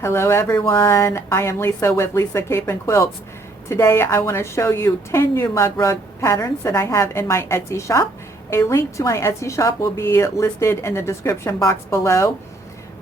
Hello everyone, I am Lisa with Lisa Capen Quilts. Today I want to show you 10 new mug rug patterns that I have in my Etsy shop. A link to my Etsy shop will be listed in the description box below.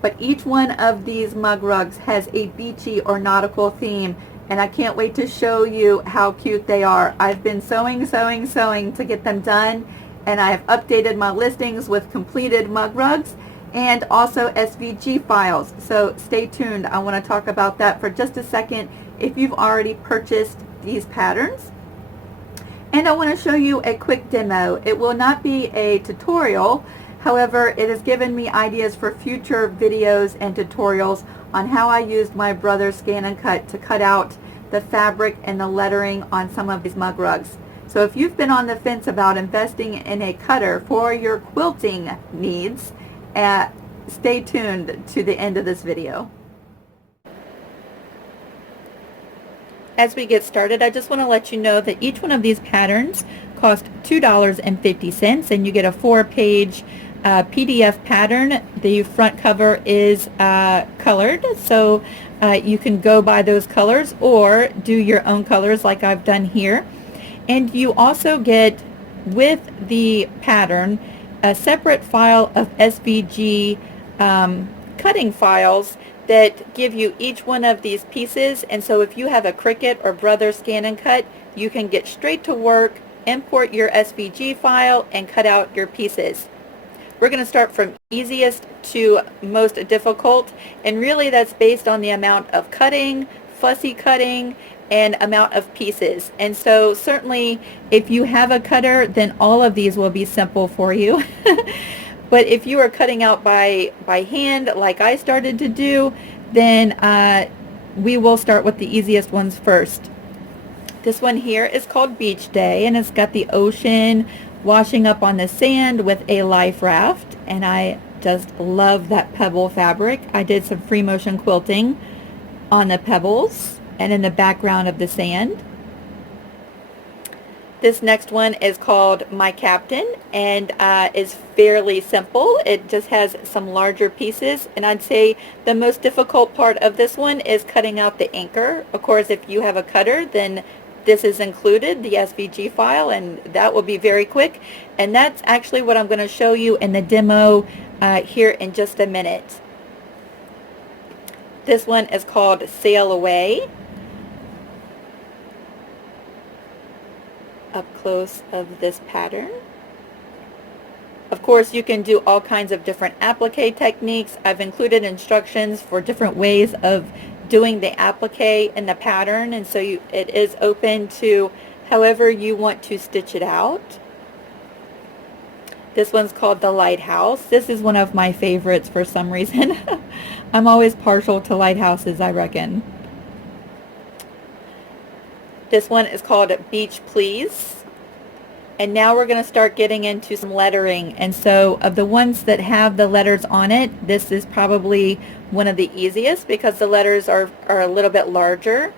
But each one of these mug rugs has a beachy or nautical theme, and I can't wait to show you how cute they are. I've been sewing to get them done, and I have updated my listings with completed mug rugs and also SVG files. So stay tuned. I want to talk about that for just a second if you've already purchased these patterns. And I want to show you a quick demo. It will not be a tutorial. However, it has given me ideas for future videos and tutorials on how I used my brother's scan and cut to cut out the fabric and the lettering on some of these mug rugs. So if you've been on the fence about investing in a cutter for your quilting needs, stay tuned to the end of this video. As we get started, I just want to let you know that each one of these patterns cost $2.50, and you get a 4-page PDF pattern. The front cover is colored, so you can go by those colors or do your own colors like I've done here. And you also get, with the pattern, a separate file of SVG cutting files that give you each one of these pieces. And so if you have a Cricut or Brother Scan and Cut, you can get straight to work, import your SVG file, and cut out your pieces. We're going to start from easiest to most difficult, and really that's based on the amount of cutting, fussy cutting, and amount of pieces. And so certainly if you have a cutter, then all of these will be simple for you. But if you are cutting out by hand like I started to do, then we will start with the easiest ones first. This one here is called Beach Day, and it's got the ocean washing up on the sand with a life raft, and I just love that pebble fabric. I did some free motion quilting on the pebbles and in the background of the sand. This next one is called My Captain, and is fairly simple. It just has some larger pieces, and I'd say the most difficult part of this one is cutting out the anchor. Of course, if you have a cutter, then this is included, the SVG file, and that will be very quick. And that's actually what I'm going to show you in the demo here in just a minute. This one is called Sail Away. Up close of this pattern. Of course, you can do all kinds of different applique techniques. I've included instructions for different ways of doing the applique in the pattern, and so it is open to however you want to stitch it out. This one's called the Lighthouse. This is one of my favorites for some reason. I'm always partial to lighthouses, I reckon. This one is called Beach Please. And now we're going to start getting into some lettering. And so of the ones that have the letters on it, this is probably one of the easiest because the letters are a little bit larger.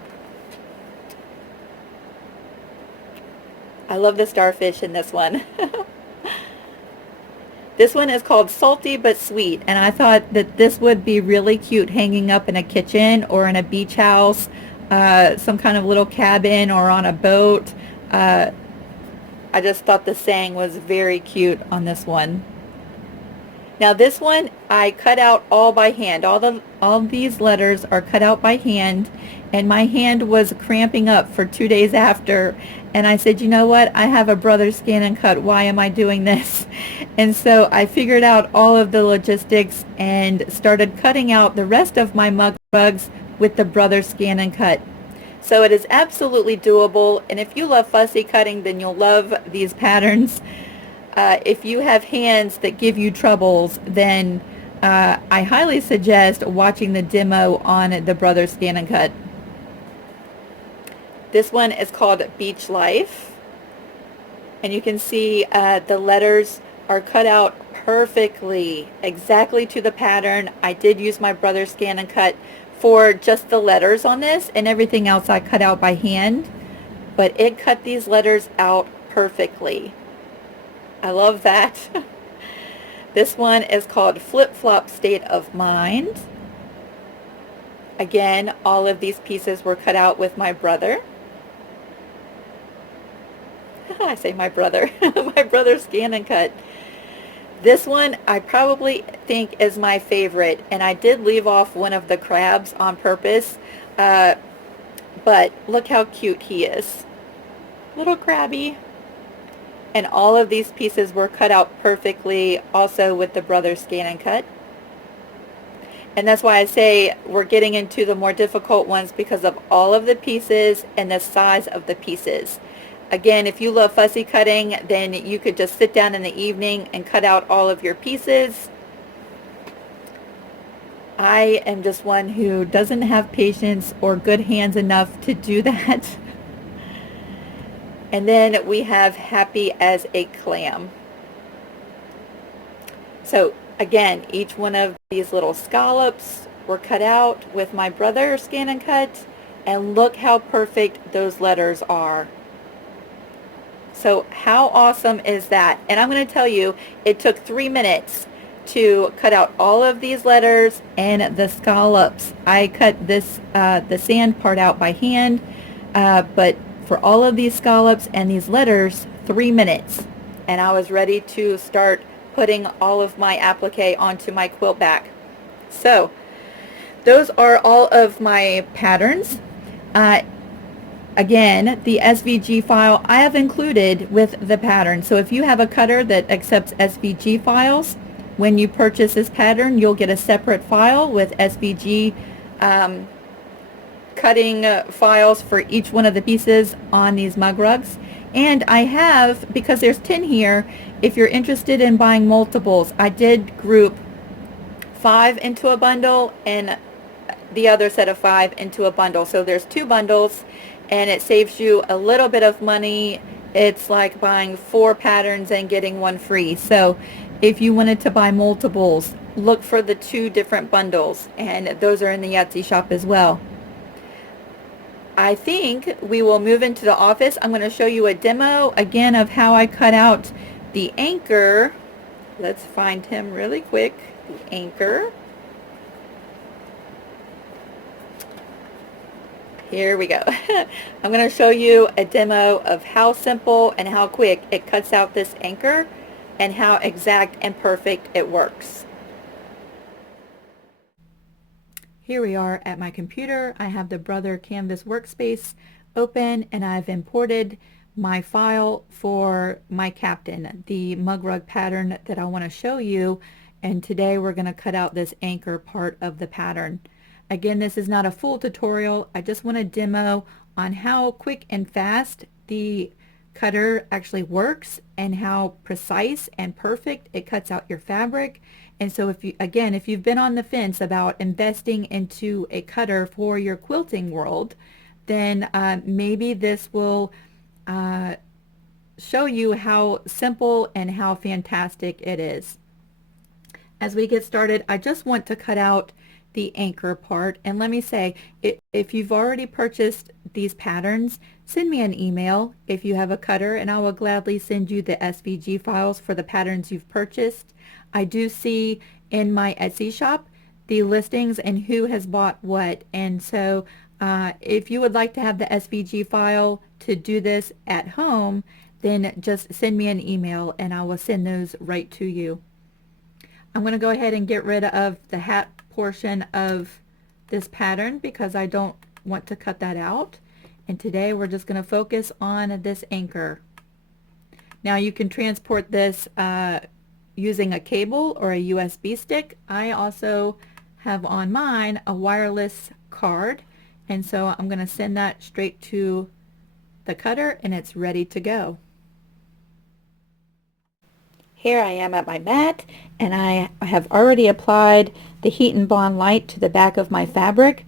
I love the starfish in this one. This one is called Salty But Sweet, and I thought that this would be really cute hanging up in a kitchen or in a beach house, some kind of little cabin, or on a boat. I just thought the saying was very cute on this one. Now this one I cut out all by hand. All these letters are cut out by hand, and my hand was cramping up for 2 days after, and I said, you know what, I have a Brother Scan and Cut, why am I doing this? And so I figured out all of the logistics and started cutting out the rest of my mug rugs with the Brother Scan and Cut. So it is absolutely doable, and if you love fussy cutting, then you'll love these patterns. If you have hands that give you troubles, then I highly suggest watching the demo on the Brother Scan and Cut. This one is called Beach Life, and you can see the letters are cut out perfectly, exactly to the pattern. I did use my Brother Scan and Cut for just the letters on this, and everything else I cut out by hand, but it cut these letters out perfectly. I love that. This one is called Flip Flop State of Mind. Again, all of these pieces were cut out with my brother. I say my brother. My brother Scan and Cut. This one I probably think is my favorite, and I did leave off one of the crabs on purpose, but look how cute he is. Little crabby. And all of these pieces were cut out perfectly also with the brother Scan and Cut. And that's why I say we're getting into the more difficult ones because of all of the pieces and the size of the pieces. Again, if you love fussy cutting, then you could just sit down in the evening and cut out all of your pieces. I am just one who doesn't have patience or good hands enough to do that. And then we have Happy as a Clam. So again, each one of these little scallops were cut out with my brother Scan and Cut, and look how perfect those letters are. So how awesome is that? And I'm going to tell you, it took 3 minutes to cut out all of these letters and the scallops. I cut this the sand part out by hand, but for all of these scallops and these letters, 3 minutes. And I was ready to start putting all of my applique onto my quilt back. So those are all of my patterns. Again, the SVG file I have included with the pattern. So if you have a cutter that accepts SVG files, when you purchase this pattern, you'll get a separate file with SVG cutting files for each one of the pieces on these mug rugs. And I have, because there's 10 here, if you're interested in buying multiples, I did group 5 into a bundle and the other set of 5 into a bundle. So there's 2 bundles, and it saves you a little bit of money. It's like buying 4 patterns and getting 1 free. So if you wanted to buy multiples, look for the 2 different bundles, and those are in the Etsy shop as well. I think we will move into the office. I'm going to show you a demo again of how I cut out the anchor. Let's find him really quick. The anchor. Here we go. I'm going to show you a demo of how simple and how quick it cuts out this anchor and how exact and perfect it works. Here we are at my computer. I have the Brother Canvas workspace open, and I've imported my file for my Capen, the mug rug pattern that I want to show you. And today we're going to cut out this anchor part of the pattern. Again, this is not a full tutorial. I just want to demo on how quick and fast the cutter actually works and how precise and perfect it cuts out your fabric. And so if you've been on the fence about investing into a cutter for your quilting world, then maybe this will show you how simple and how fantastic it is. As we get started, I just want to cut out the anchor part. And let me say, if you've already purchased these patterns, send me an email if you have a cutter, and I will gladly send you the SVG files for the patterns you've purchased. I do see in my Etsy shop the listings and who has bought what, and so if you would like to have the SVG file to do this at home, then just send me an email and I will send those right to you. I'm going to go ahead and get rid of the hat portion of this pattern because I don't want to cut that out. And today we're just going to focus on this anchor. Now you can transport this using a cable or a USB stick. I also have on mine a wireless card, and so I'm going to send that straight to the cutter and it's ready to go. Here I am at my mat, and I have already applied the Heat and Bond light to the back of my fabric.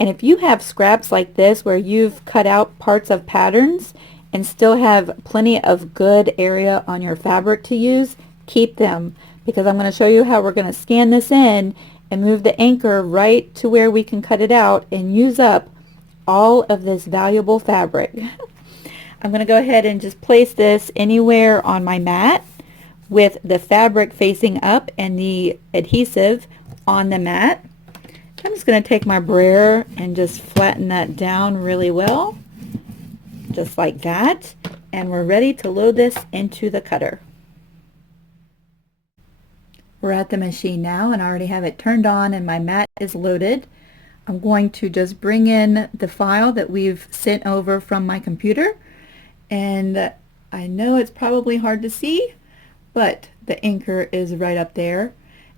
And if you have scraps like this where you've cut out parts of patterns and still have plenty of good area on your fabric to use, keep them, because I'm going to show you how we're going to scan this in and move the anchor right to where we can cut it out and use up all of this valuable fabric. I'm going to go ahead and just place this anywhere on my mat with the fabric facing up and the adhesive on the mat. I'm just going to take my brayer and just flatten that down really well, just like that, and we're ready to load this into the cutter. We're at the machine now, and I already have it turned on and my mat is loaded. I'm going to just bring in the file that we've sent over from my computer, and I know it's probably hard to see, but the anchor is right up there.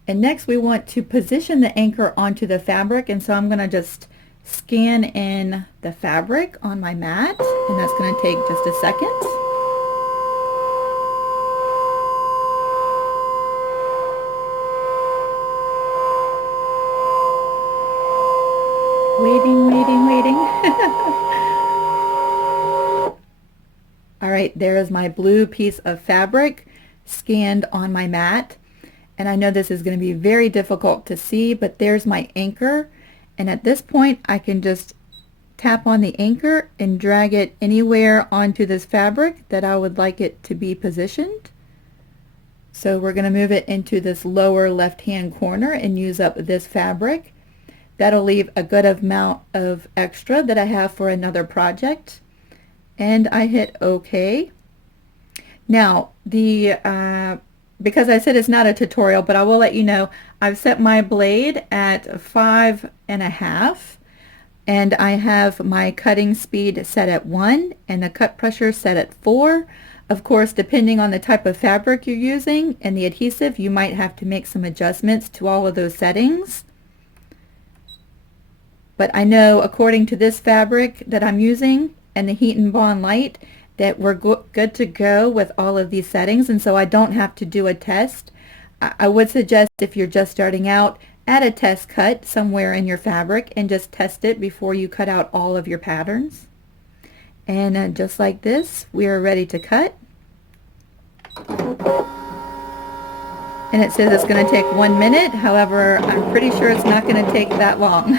And next we want to position the anchor onto the fabric, and so I'm going to just scan in the fabric on my mat, and that's going to take just a second. Waiting. All right, there is my blue piece of fabric scanned on my mat. And I know this is going to be very difficult to see, but there's my anchor. And at this point, I can just tap on the anchor and drag it anywhere onto this fabric that I would like it to be positioned. So we're going to move it into this lower left-hand corner and use up this fabric. That'll leave a good amount of extra that I have for another project. And I hit OK. Now, because I said it's not a tutorial, but I will let you know, I've set my blade at 5.5, and I have my cutting speed set at 1 and the cut pressure set at 4. Of course, depending on the type of fabric you're using and the adhesive, you might have to make some adjustments to all of those settings. But I know according to this fabric that I'm using and the Heat and Bond Light that we're good to go with all of these settings, and so I don't have to do a test. I would suggest if you're just starting out, add a test cut somewhere in your fabric and just test it before you cut out all of your patterns. And just like this, we are ready to cut. And it says it's going to take 1 minute. However, I'm pretty sure it's not going to take that long.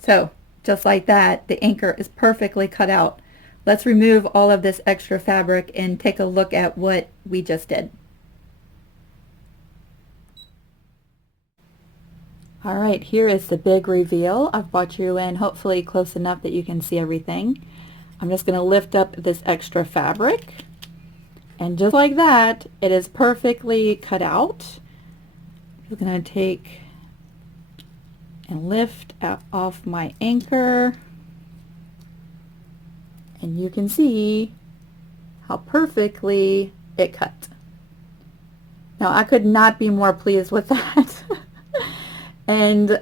So, just like that, the anchor is perfectly cut out. Let's remove all of this extra fabric and take a look at what we just did. Alright, here is the big reveal. I've brought you in hopefully close enough that you can see everything. I'm just going to lift up this extra fabric, and just like that, it is perfectly cut out. I'm going to take and lift off my anchor, and you can see how perfectly it cut. Now I could not be more pleased with that. And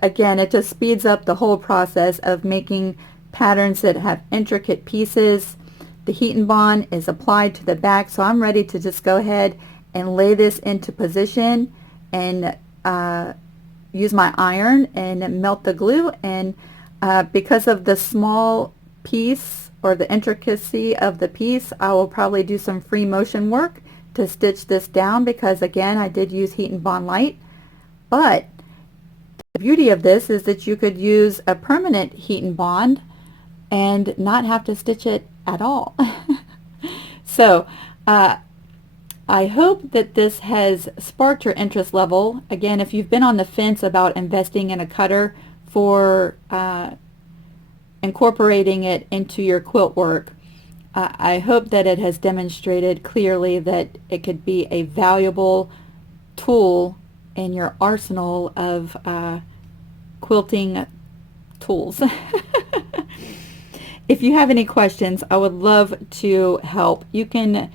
again, it just speeds up the whole process of making patterns that have intricate pieces. The Heat and Bond is applied to the back, so I'm ready to just go ahead and lay this into position and use my iron and melt the glue. And because of the small piece or the intricacy of the piece, I will probably do some free motion work to stitch this down, because again, I did use Heat and Bond Light. But the beauty of this is that you could use a permanent Heat and Bond and not have to stitch it at all. So I hope that this has sparked your interest level. Again, if you've been on the fence about investing in a cutter for incorporating it into your quilt work, I hope that it has demonstrated clearly that it could be a valuable tool in your arsenal of quilting tools. If you have any questions, I would love to help. You can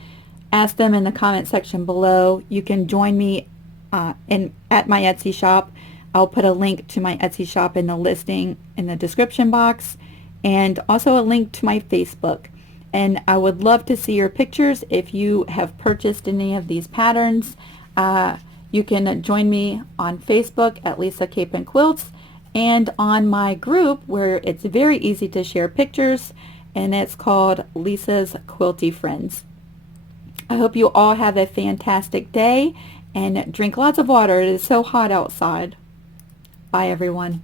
ask them in the comment section below. You can join me at my Etsy shop. I'll put a link to my Etsy shop in the listing in the description box, and also a link to my Facebook. And I would love to see your pictures if you have purchased any of these patterns. You can join me on Facebook at Lisa Capen Quilts, and on my group where it's very easy to share pictures, and it's called Lisa's Quilty Friends. I hope you all have a fantastic day and drink lots of water. It is so hot outside. Bye everyone.